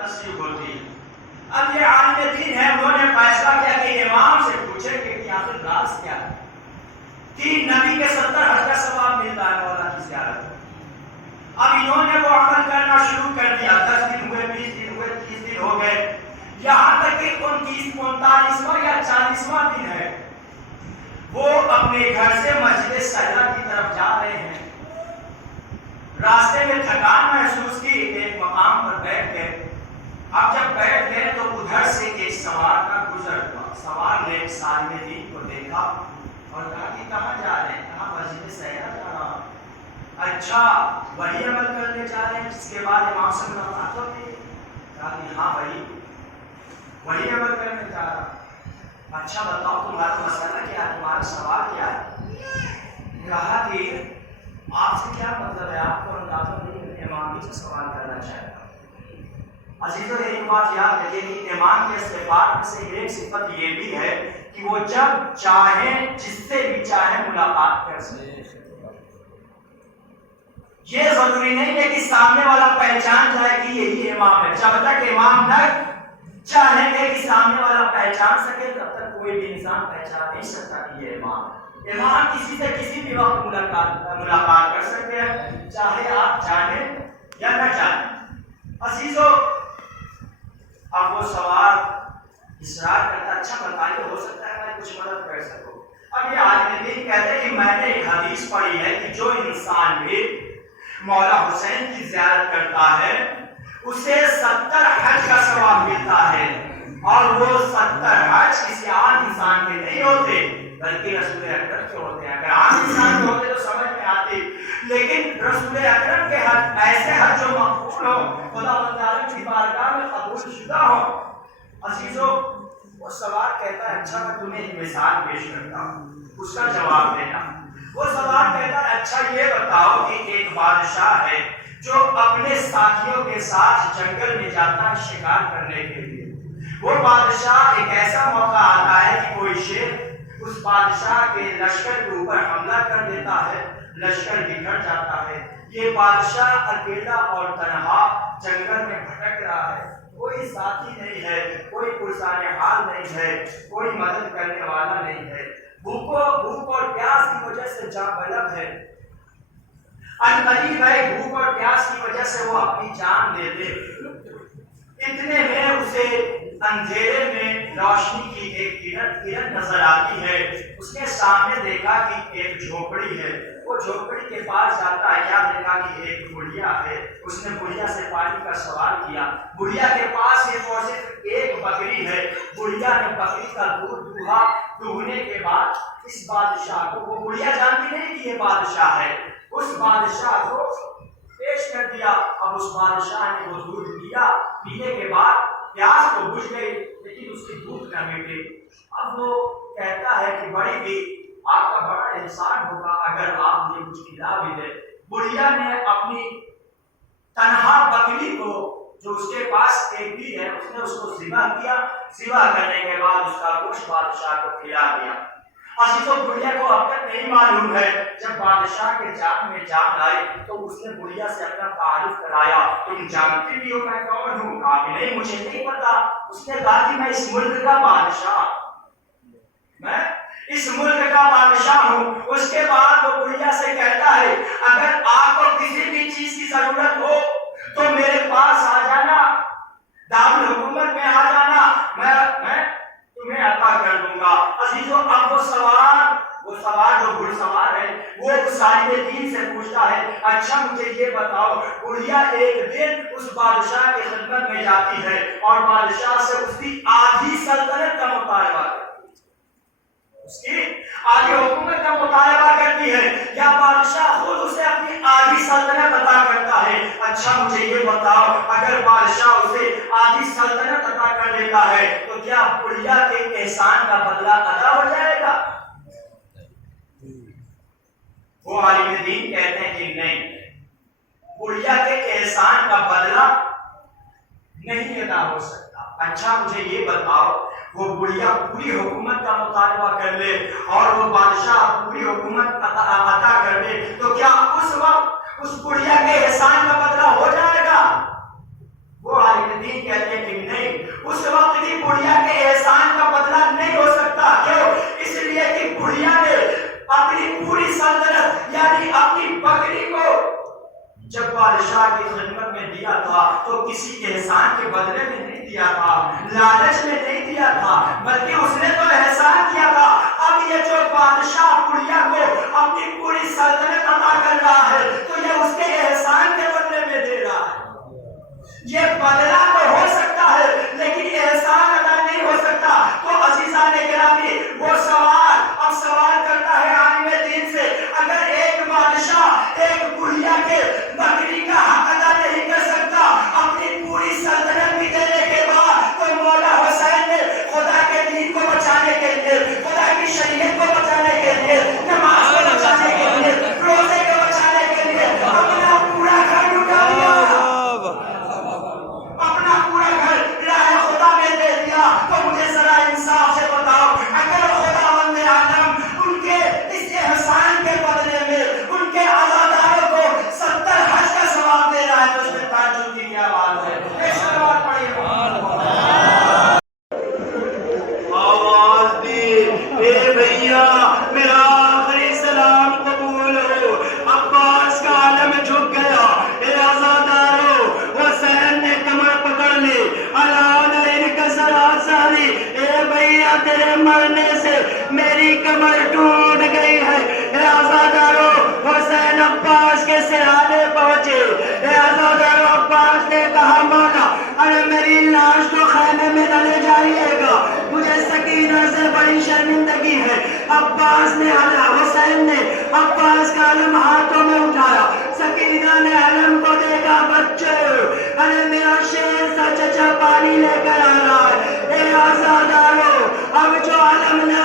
نصیب ہوتی ہے۔ اب یہ عالم دین ہے، انہوں نے فیصلہ کیا کہ امام سے پوچھے کہ آخر راز کیا ہے کہ نبی کے 70 حج کا ثواب ملتا ہے مولا کی زیارت۔ اب انہوں نے وہ عمل کرنا شروع کر دیا، 10 دن ہوئے، 20 دن ہوئے، 30 دن ہو گئے، یہاں تک کہ 29، 39واں یا 40واں دن ہے، وہ اپنے گھر سے مسجد سہلا کی طرف جا رہے ہیں۔ راستے میں تھکان محسوس کی، ایک مقام پر بیٹھ گئے۔ اب جب بیٹھ گئے تو ادھر سے ایک سوار کا گزر ہوا۔ سوار نے سالم دین کو دیکھا اور کہا کہ کہاں جا رہے ہیں؟ کہاں؟ مسجد سہلا جا رہا ہوں۔ اچھا، وہی عمل کرنے جا رہے ہیں جس کے بعد امام سے ملاقات ہوتی ہے؟ کہا کہ ہاں وہی عمل کرنے جا رہا ہوں۔ اچھا بتاؤ تمہارا مسئلہ کیا ہے، تمہارا سوال کیا ہے؟ کہا کہ آپ سے کیا مطلب ہے، آپ کو اندازہ نہیں ہے، امام ہی سے سوال کرنا چاہتا ہوں۔ عزیزو ایک بات یاد رکھیے کہ امام کے صفات میں سے ایک صفت یہ بھی ہے کہ وہ جب چاہیں جس سے بھی چاہیں ملاقات کر سکتے۔ یہ ضروری نہیں ہے کہ سامنے والا پہچان جائے کہ یہی امام ہے۔ جب تک امام نہ چاہیں گے کہ سامنے والا پہچان سکے تب تک کوئی بھی انسان پہچان نہیں سکتا کہ یہ امام ہے۔ امام کسی سے کسی بھی وقت ملاقات کر سکتے ہیں، چاہے آپ چاہیں یا نہ چاہیں۔ عزیزو اب وہ سوال اصرار کرتا، اچھا بتائیے، ہو سکتا ہے میں کچھ مدد کر سکوں۔ اب یہ عالم دین کہتے ہیں کہ میں نے ایک حدیث پڑھی ہے کہ جو انسان بھی مولا حسین کی زیارت کرتا ہے اسے 70 حج کا ثواب ملتا ہے، اور وہ 70 حج کسی عام انسان کے نہیں ہوتے بلکہ رسول اکرم کے ہوتے ہیں۔ اگر عام انسان کے ہوتے تو سمجھ میں آتی، لیکن رسول اکرم کے حج ایسے حج جو مقبول ہو، خدا تعالی کی بارگاہ میں قبول شدہ ہو۔ عزیزو وہ سوال کہتا ہے اچھا میں تمہیں ایک مثال پیش کرتا ہوں، اس کا جواب دینا۔ وہ سوال کہتا ہے اچھا یہ بتاؤ کہ ایک بادشاہ ہے جو اپنے ساتھیوں کے ساتھ جنگل میں جاتا ہے شکار کرنے کے لیے۔ وہ بادشاہ ایک ایسا موقع آتا ہے کہ کوئی شیر اس بادشاہ کے لشکر کے اوپر حملہ کر دیتا ہے، لشکر بکھر جاتا ہے۔ یہ بادشاہ اکیلا اور تنہا جنگل میں بھٹک رہا ہے، کوئی ساتھی نہیں ہے، کوئی پرسان حال نہیں ہے، کوئی مدد کرنے والا نہیں ہے۔ بھوک اور پیاس کی وجہ سے جاں بلب ہے، عنقریب ہے بھوک اور پیاس کی وجہ سے وہ اپنی جان دے دے۔ اتنے میں اسے اندھیرے میں روشنی کی ایک کرن نظر آتی ہے۔ اس نے سامنے دیکھا کہ ایک جھوپڑی ہے، وہ جھوپڑی کے پاس جاتا ہے، کیا دیکھا کہ ایک بڑھیا ہے۔ اس نے بڑھیا سے پانی کا سوال کیا۔ بڑھیا کے پاس صرف اور صرف ایک بکری ہے۔ بڑھیا نے بکری کا دودھ دہا، دہنے کے بعد اس بادشاہ کو، وہ بڑھیا جانتی نہیں کہ یہ بادشاہ ہے، اس بادشاہ کو پیش کر دیا۔ اب اس بادشاہ نے وہ دودھ پیا، پینے کے بعد پیاس تو بجھ گئی لیکن اس کی بھوک نہ مٹی۔ اب وہ کہتا ہے کہ بڑی بھی آپ کا بڑا احسان ہوگا اگر آپ مجھے کچھ کھلا بھی دے۔ بڑھیا نے اپنی تنہا بکری کو جو اس کے پاس ایک بھی ہے، اس نے اس کو ذبح کیا۔ ذبح کرنے کے بعد اس کا گوشت بادشاہ کو کھلا دیا۔ عزیزو بڑھیا کو اب تک نہیں معلوم ہے، جب بادشاہ کے جان میں جان آئی تو اس نے بڑھیا سے اپنا تعارف کرایا، تم جانتی بھی ہو میں کون ہوں؟ کہا کہ نہیں مجھے نہیں پتا۔ اس نے کہا کہ میں اس ملک کا بادشاہ ہوں۔ اس کے بعد وہ بڑھیا سے کہتا ہے اگر آپ کو کسی بھی چیز کی ضرورت ہو تو میرے پاس آ جانا، دارالحکومت میں آ جانا، میں تمہیں عطا کر دوں گا۔ عزیزو اب وہ سوار جو گھڑ سوار ہے وہ عالم دین سے پوچھتا ہے اچھا مجھے یہ بتاؤ، بڑھیا ایک دن اس بادشاہ کی خدمت میں جاتی ہے اور بادشاہ سے اس کی آدھی سلطنت کا مطالبہ کرتی ہے، اس کی آدھی حکومت کا مطالبہ کرتی ہے، یا بادشاہ خود اسے اپنی آدھی سلطنت عطا کرتا ہے۔ اچھا مجھے یہ بتاؤ اگر بادشاہ اسے آدھی سلطنت عطا کر دیتا ہے تو کیا بڑھیا کے احسان کا بدلہ ادا ہو جائے گا؟ وہ عالم دین کہتے ہیں کہ نہیں، بڑھیا کے احسان کا بدلہ نہیں ادا ہو سکتا۔ اچھا مجھے یہ بتاؤ وہ بڑھیا پوری حکومت کا مطالبہ کر لے اور وہ بادشاہ پوری حکومت عطا کر لے تو کیا اس وقت اس بڑھیا کے احسان کا بدلہ ہو جائے گا؟ وہ عالم دین مومنین کہتے ہیں کہ نہیں، اس وقت بھی بڑھیا کے احسان کا بدلہ نہیں ہو سکتا. کیوں؟ اس لیے کہ بڑھیا نے اپنی پوری سلطنت یعنی اپنی بکری کو جب بادشاہ کی خدمت میں دیا تھا تو کسی کے احسان کے بدلے میں نہیں دیا تھا، لالچ میں نہیں دیا تھا، بلکہ اس نے تو احسان کیا تھا. اب یہ جو بادشاہ بڑھیا کو اپنی پوری سلطنت عطا کر رہا ہے تو یہ اس کے احسان کے بدلے میں دے رہا ہے. یہ بدلہ تو ہو سکتا ہے لیکن احسان ادا نہیں ہو سکتا. تو عزیزان گرامی وہ سوال کرتا ہے عالم دین سے، اگر ایک بادشاہ ایک بڑھیا کے بکری کا حق ادا نہیں کر سکتا اپنی پوری سلطنت بھی دینے کے بعد، تو مولا حسین نے خدا کے دین کو بچانے کے لیے، خدا کی شریعت کو بچانے کے لیے، نماز کو بچانے کے لیے، روزے کو بچانے کے لیے اپنا پورا گھر لٹا دیا، اپنا پورا گھر راہ خدا میں دے دیا. تو مجھے ذرا انصاف سے بتاؤ، اگر خداوند عالم ان کے اس احسان کے بدلے میں ان کے عزاداروں کو 70 حج کا ثواب دے رہا ہے تو اس میں تعجب کی کیا بات ہے؟ ایک صلوات پڑھیے. آواز دی اے بھیا میرا آخری سلام قبول ہو. عباس کا عالم جھک گیا. اے عزاداروں، حسین نے کمر پکڑ لی. الان ان کا سرات ساری. اے بھیا تیرے مرنے سے میری کمر ٹوٹ گئی ہے. اے عزاداروں، حسین عباس کے سرانے پہنچے. اے عزاداروں، عباس نے کہا مولا ارے میری لاش تو خیمے میں نہ لے جائیے گا، مجھے سکینہ سے بڑی شرمندگی ہے. عباس نے حسین نے عباس کا علم ہاتھوں میں اٹھایا. سکینہ نے علم کو دیکھا. بچے ارے میرا شیر سا چچا پانی لے کر آ رہا ہے. اے آزادارو، اب جو علم نے